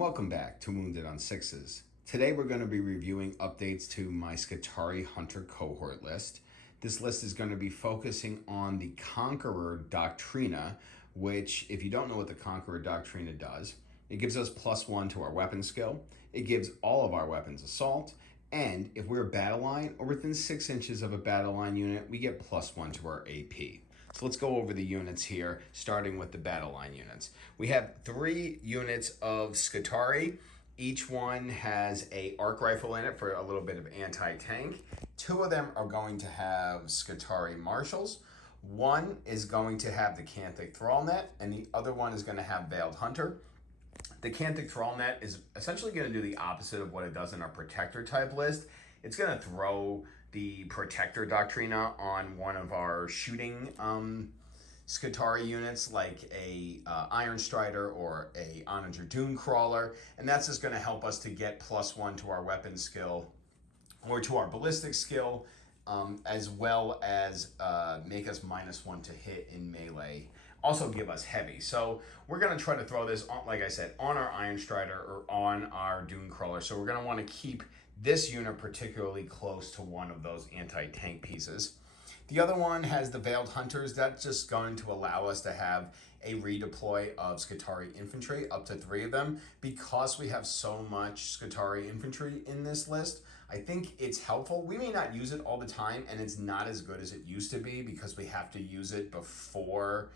welcome back to Wounded on Sixes. Today we're going to be reviewing updates to my Skitari Hunter cohort list. This list is going to be focusing on the Conqueror doctrine, which, if you don't know what the Conqueror doctrine does, it gives us +1 to our weapon skill, it gives all of our weapons assault, and if we're a battle line or within 6 inches of a battle line unit, we get +1 to our AP. So let's go over the units here, starting with the battle line units. We have 3 units of Skitari. Each one has a arc rifle in it for a little bit of anti-tank. 2 of them are going to have Skitari marshals. 1 is going to have the Canthic Thrall Net, and the other one is going to have Veiled Hunter. The Canthic Thrall Net is essentially going to do the opposite of what it does in our Protector type list. It's going to throw the Protector Doctrina on one of our shooting Skitari units, like a Iron Strider or a Onager Jun Crawler, and that's just going to help us to get +1 to our weapon skill or to our ballistic skill, as well as make us -1 to hit in melee. Also give us heavy. So we're going to try to throw this on, like I said, on our Iron Strider or on our Jun Crawler. So we're going to want to keep this unit particularly close to one of those anti-tank pieces. The other one has the Veiled Hunters. That's just going to allow us to have a redeploy of Skitari infantry, up to 3 of them. Because we have so much Skitari infantry in this list, I think it's helpful. We may not use it all the time, and it's not as good as it used to be because we have to use it before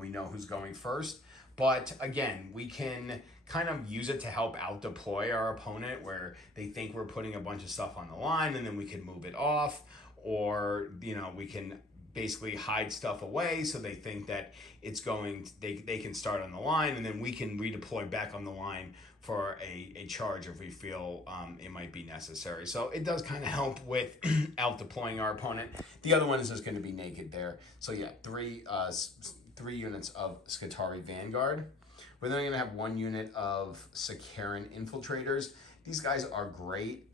we know who's going first. But again, we can kind of use it to help out deploy our opponent where they think we're putting a bunch of stuff on the line and then we can move it off, or, you know, we can basically hide stuff away so they think that it's going, they can start on the line, and then we can redeploy back on the line for a charge if we feel it might be necessary. So it does kind of help with out deploying our opponent. The other one is just going to be naked there. So yeah, 3 units of Skitari Vanguard. We're then going to have 1 unit of Saran Infiltrators. These guys are great.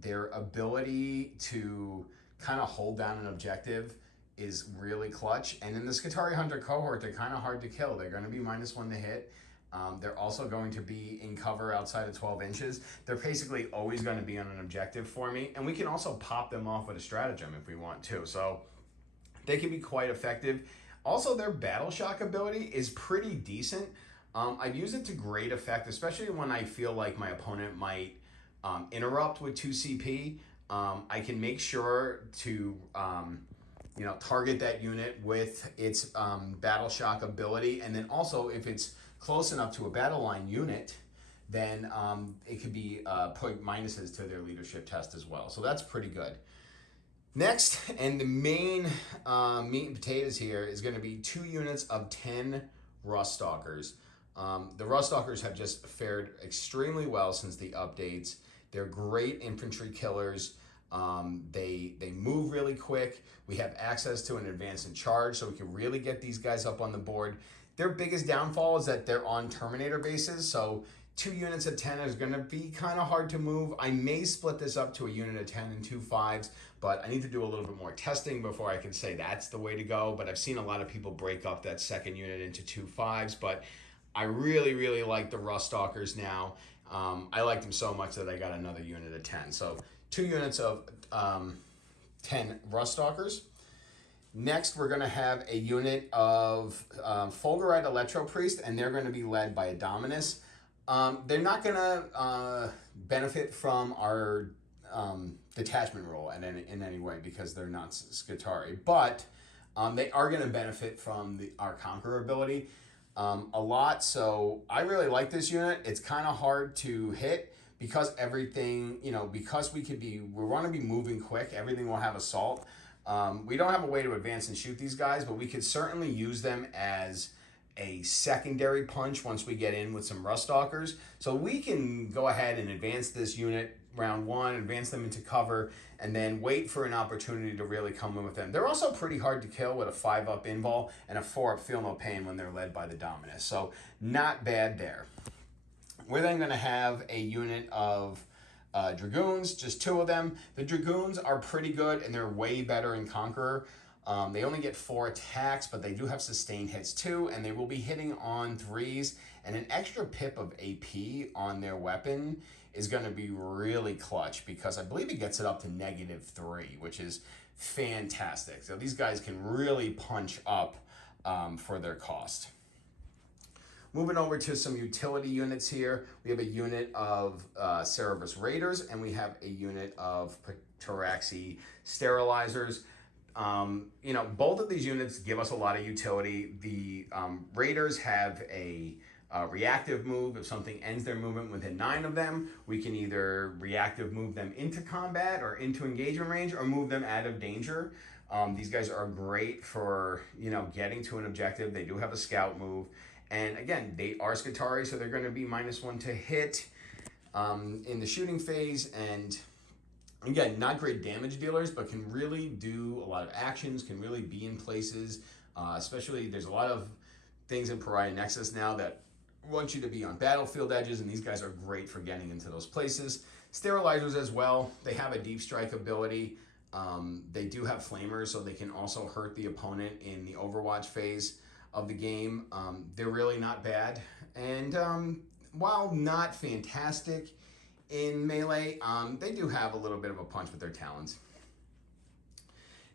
Their ability to kind of hold down an objective is really clutch. And in the Skitari Hunter cohort, they're kind of hard to kill. They're going to be -1 to hit. They're also going to be in cover outside of 12 inches. They're basically always going to be on an objective for me. And we can also pop them off with a stratagem if we want to. So they can be quite effective. Also, their Battle Shock ability is pretty decent. I've used it to great effect, especially when I feel like my opponent might interrupt with 2 CP. I can make sure to target that unit with its Battle Shock ability, and then also if it's close enough to a battle line unit, then it could be put minuses to their leadership test as well. So that's pretty good. Next, and the main meat and potatoes here, is going to be 2 units of 10 Rust Stalkers. The Rust Stalkers have just fared extremely well since the updates. They're great infantry killers. They move really quick. We have access to an advance and charge, so we can really get these guys up on the board. Their biggest downfall is that they're on Terminator bases, so 2 units of 10 is going to be kind of hard to move. I may split this up to a unit of 10 and 2 5s, but I need to do a little bit more testing before I can say that's the way to go. But I've seen a lot of people break up that second unit into 2 5s, but I really, really like the Rust Stalkers now. I like them so much that I got another unit of 10. So 2 units of 10 Rust Stalkers. Next, we're going to have a unit of Fulgurite Electro Priest, and they're going to be led by a Dominus. They're not going to benefit from our detachment rule in any way because they're not Skitari, but they are going to benefit from our Conqueror ability a lot. So I really like this unit. It's kind of hard to hit because everything, because we want to be moving quick. Everything will have assault. We don't have a way to advance and shoot these guys, but we could certainly use them as a secondary punch once we get in with some Rust Stalkers. So we can go ahead and advance this unit round 1, advance them into cover, and then wait for an opportunity to really come in with them. They're also pretty hard to kill with a 5-up invul and a 4-up feel no pain when they're led by the Dominus. So not bad there. We're then going to have a unit of Dragoons, just 2 of them. The Dragoons are pretty good, and they're way better in Conqueror. They only get 4 attacks, but they do have sustained hits too, and they will be hitting on 3s, and an extra pip of AP on their weapon is going to be really clutch, because I believe it gets it up to -3, which is fantastic. So these guys can really punch up for their cost. Moving over to some utility units here, we have a unit of Cerebus Raiders, and we have a unit of Pteraxi Sterilizers. You know, both of these units give us a lot of utility. The Raiders have a reactive move. If something ends their movement within 9 of them, we can either reactive move them into combat or into engagement range, or move them out of danger. These guys are great for, you know, getting to an objective. They do have a scout move. And again, they are Skitari, so they're going to be -1 to hit in the shooting phase. And again, not great damage dealers, but can really do a lot of actions, can really be in places. Especially, there's a lot of things in Pariah Nexus now that want you to be on battlefield edges, and these guys are great for getting into those places. Sterilizers as well, they have a deep strike ability. They do have flamers, so they can also hurt the opponent in the Overwatch phase of the game. They're really not bad. And while not fantastic in melee, they do have a little bit of a punch with their talons.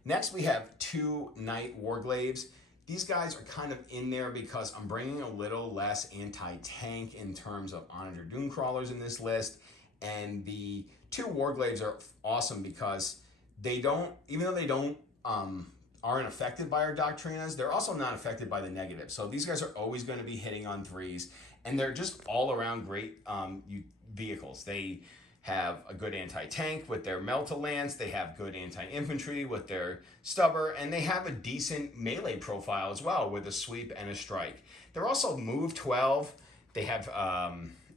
Next, we have 2 Knight War Glaves. These guys are kind of in there because I'm bringing a little less anti-tank in terms of Onager Jun Crawlers in this list. And the 2 War Glaves are awesome because they don't, even though they don't, aren't affected by our Doctrinas, they're also not affected by the negative. So these guys are always going to be hitting on 3s, and they're just all around great vehicles. They have a good anti-tank with their Melt-A-Lance, they have good anti-infantry with their Stubber, and they have a decent melee profile as well with a sweep and a strike. They're also move 12, they have,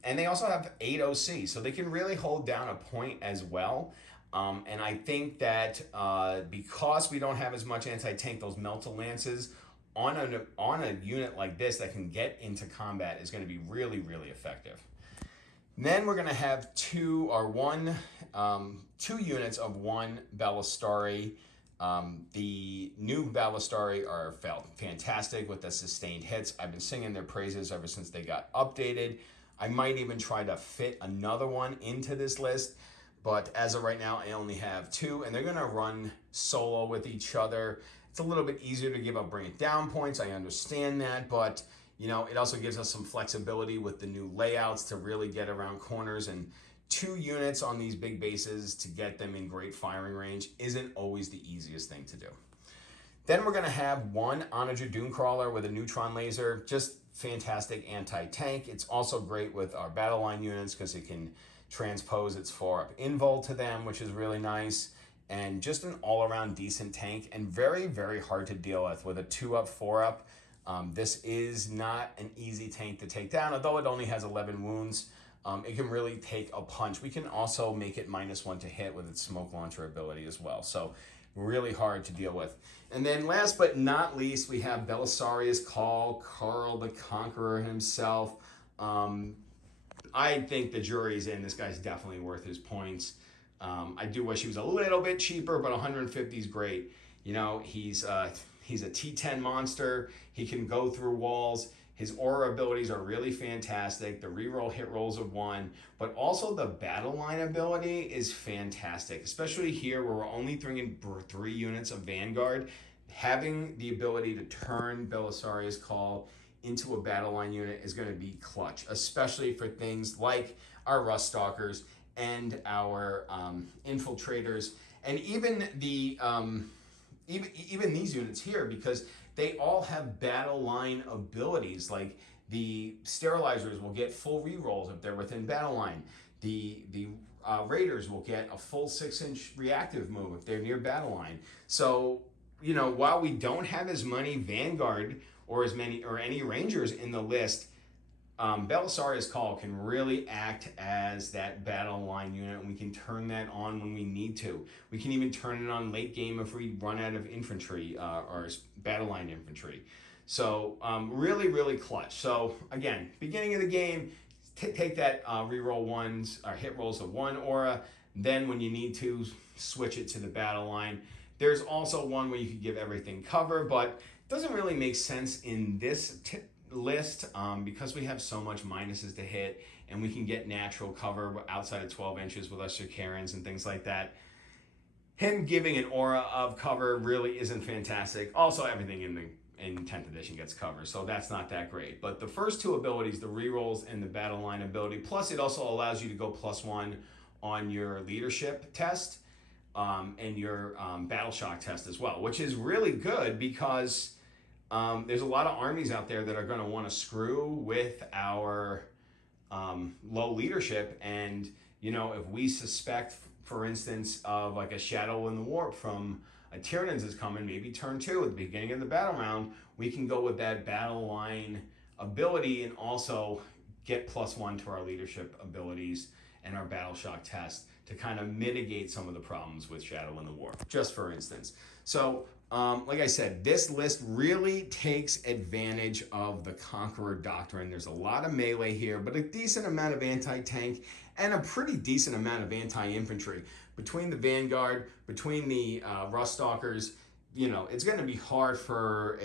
and they also have 8 OC, so they can really hold down a point as well. And I think that because we don't have as much anti-tank, those Melt-A-Lances on a unit like this that can get into combat is going to be really, really effective. And then we're going to have 2 units of 1 Bastari. The new Bastari are fantastic with the sustained hits. I've been singing their praises ever since they got updated. I might even try to fit another one into this list. But as of right now, I only have 2, and they're going to run solo with each other. It's a little bit easier to give up bring it down points. I understand that, but you know, it also gives us some flexibility with the new layouts to really get around corners, and 2 units on these big bases to get them in great firing range isn't always the easiest thing to do. Then we're going to have 1 Onager Jun Crawler with a neutron laser. Just fantastic anti-tank. It's also great with our battle line units because it can transpose its 4-up invul to them, which is really nice, and just an all-around decent tank, and very, very hard to deal with a 2-up, 4-up. This is not an easy tank to take down, although it only has 11 wounds. It can really take a punch. We can also make it -1 to hit with its smoke launcher ability as well, so really hard to deal with. And then last but not least, we have Belisarius Call, Karl the Conqueror himself. I think the jury's in. This guy's definitely worth his points. I do wish he was a little bit cheaper, but 150 is great. You know, he's a T10 monster. He can go through walls. His aura abilities are really fantastic. The reroll hit rolls of 1, but also the battle line ability is fantastic, especially here where we're only bringing 3 units of Vanguard. Having the ability to turn Belisarius Call into a battle line unit is going to be clutch, especially for things like our Rust Stalkers and our Infiltrators, and even the even these units here, because they all have battle line abilities. Like the Sterilizers will get full rerolls if they're within battle line. The Raiders will get a full 6-inch reactive move if they're near battle line. So, you know, while we don't have as many Vanguard or any Rangers in the list, Belisarius Call can really act as that battle line unit, and we can turn that on when we need to. We can even turn it on late game if we run out of infantry or battle line infantry. So really, really clutch. So again, beginning of the game, take that reroll 1s or hit rolls of 1 aura. Then when you need to, switch it to the battle line. There's also one where you could give everything cover, but it doesn't really make sense in this list because we have so much minuses to hit, and we can get natural cover outside of 12 inches with our Karens and things like that. Him giving an aura of cover really isn't fantastic. Also, everything in 10th edition gets cover, so that's not that great. But the first two abilities, the rerolls and the battle line ability, plus it also allows you to go +1 on your leadership test and your battle shock test as well, which is really good because there's a lot of armies out there that are going to want to screw with our low leadership. And, you know, if we suspect, for instance, of like a Shadow in the Warp from a Tyranids is coming, maybe turn 2 at the beginning of the battle round, we can go with that battle line ability and also get +1 to our leadership abilities and our battle shock test to kind of mitigate some of the problems with Shadow in the Warp, just for instance. So, like I said, this list really takes advantage of the Conqueror doctrine. There's a lot of melee here, but a decent amount of anti-tank and a pretty decent amount of anti-infantry. Between the Vanguard, between the Rust Stalkers, you know, it's going to be hard for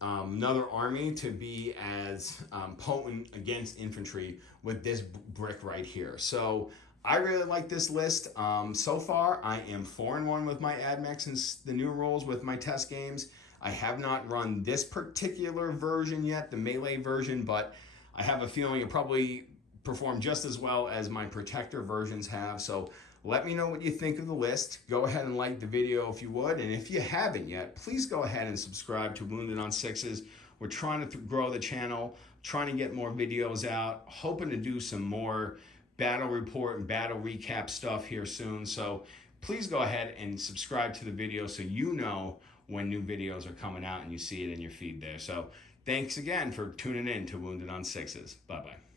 another army to be as potent against infantry with this brick right here. So I really like this list. So far, I am 4-1 with my AdMechs and the new rules with my test games. I have not run this particular version yet, the melee version, but I have a feeling it probably performed just as well as my Protector versions have. So let me know what you think of the list. Go ahead and like the video if you would. And if you haven't yet, please go ahead and subscribe to Wounded on Sixes. We're trying to grow the channel, trying to get more videos out, hoping to do some more battle report and battle recap stuff here soon. So please go ahead and subscribe to the video so you know when new videos are coming out and you see it in your feed there. So thanks again for tuning in to Wounded on Sixes. Bye-bye.